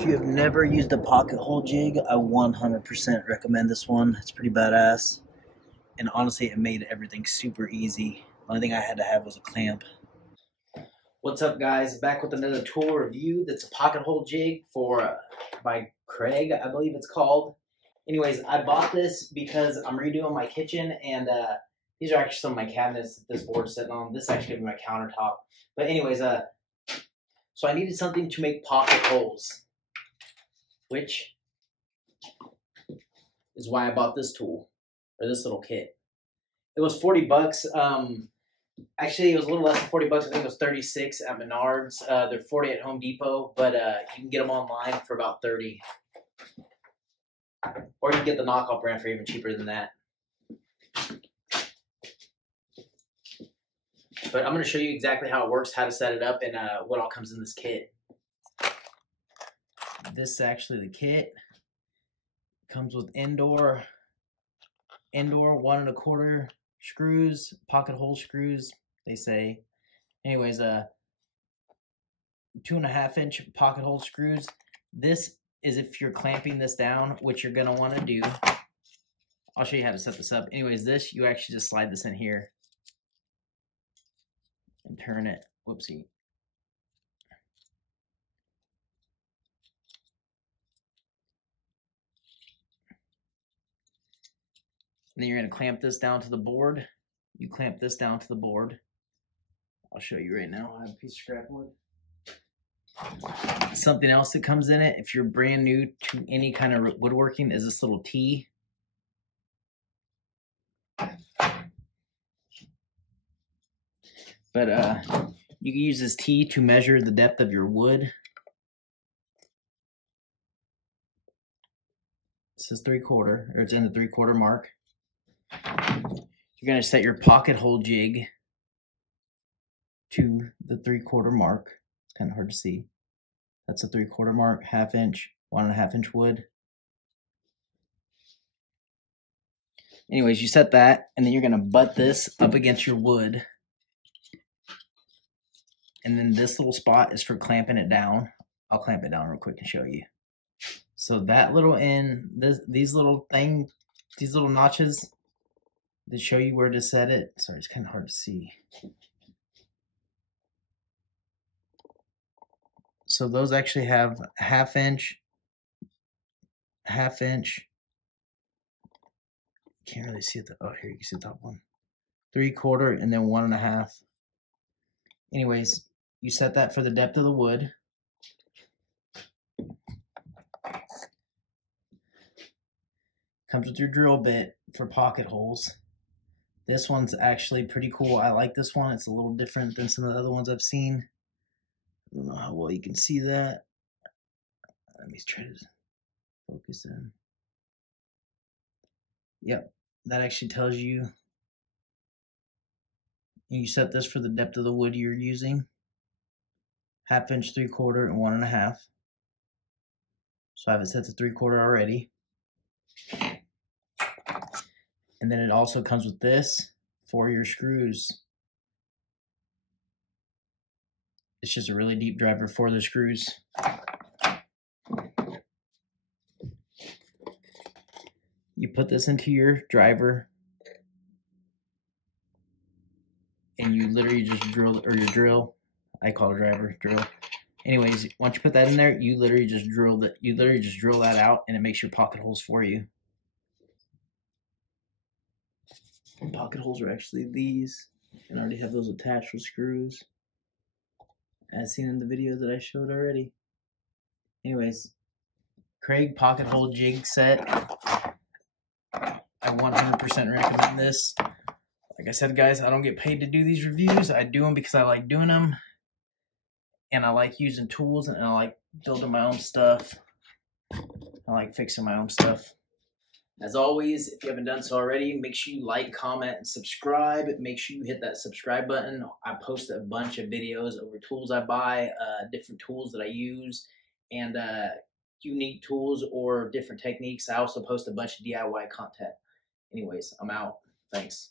If you have never used a pocket hole jig, I 100% recommend this one. It's pretty badass. And honestly, it made everything super easy. The only thing I had to have was a clamp. What's up, guys? Back with another tool review. That's a pocket hole jig by Kreg, I believe it's called. Anyways, I bought this because I'm redoing my kitchen, and these are actually some of my cabinets that this board's sitting on. This is actually gonna be my countertop. But anyways, so I needed something to make pocket holes, which is why I bought this tool, or this little kit. It was 40 bucks. Actually, it was a little less than 40 bucks. I think it was 36 at Menards. They're 40 at Home Depot, but you can get them online for about 30. Or you can get the knockoff brand for even cheaper than that. But I'm going to show you exactly how it works, how to set it up, and what all comes in this kit. This is actually the kit. Comes with indoor 1 1/4 screws, pocket hole screws, they say. Anyways, 2 1/2 inch pocket hole screws. This is if you're clamping this down, which you're gonna want to do. I'll show you how to set this up. Anyways, this, you actually just slide this in here and turn it. Whoopsie. And then you're going to clamp this down to the board. You clamp this down to the board. I'll show you right now. I have a piece of scrap wood. Something else that comes in it, if you're brand new to any kind of woodworking, is this little T. But you can use this T to measure the depth of your wood. This is 3/4, or it's in the 3/4 mark. You're going to set your pocket hole jig to the 3/4 mark. It's kind of hard to see. That's a 3/4 mark, 1/2 inch, 1 1/2 inch wood. Anyways, you set that, and then you're going to butt this up against your wood. And then this little spot is for clamping it down. I'll clamp it down real quick and show you. So that little end, these little notches that show you where to set it. Sorry, it's kind of hard to see. So those actually have 1/2 inch, 1/2 inch. Can't really see it. Oh, here you can see the top one. 3/4 and then 1 1/2. Anyways, you set that for the depth of the wood. Comes with your drill bit for pocket holes. This one's actually pretty cool. I like this one. It's a little different than some of the other ones I've seen. I don't know how well you can see that. Let me try to focus in. Yep, that actually tells you. You set this for the depth of the wood you're using. 1/2 inch, 3/4, and 1 1/2. So I have it set to 3/4 already. And then it also comes with this for your screws. It's just a really deep driver for the screws. You put this into your driver, and you literally just drill, or your drill. I call it a driver, drill. Anyways, once you put that in there, you literally just drill that. You literally just drill that out, and it makes your pocket holes for you. And pocket holes are actually these, and I already have those attached with screws, as seen in the video that I showed already. Anyways, Kreg pocket hole jig set. I 100% recommend this. Like I said, guys, I don't get paid to do these reviews. I do them because I like doing them, and I like using tools, and I like building my own stuff. I like fixing my own stuff. As always, if you haven't done so already, make sure you like, comment, and subscribe. Make sure you hit that subscribe button. I post a bunch of videos over tools I buy, different tools that I use, and unique tools or different techniques. I also post a bunch of DIY content. Anyways, I'm out. Thanks.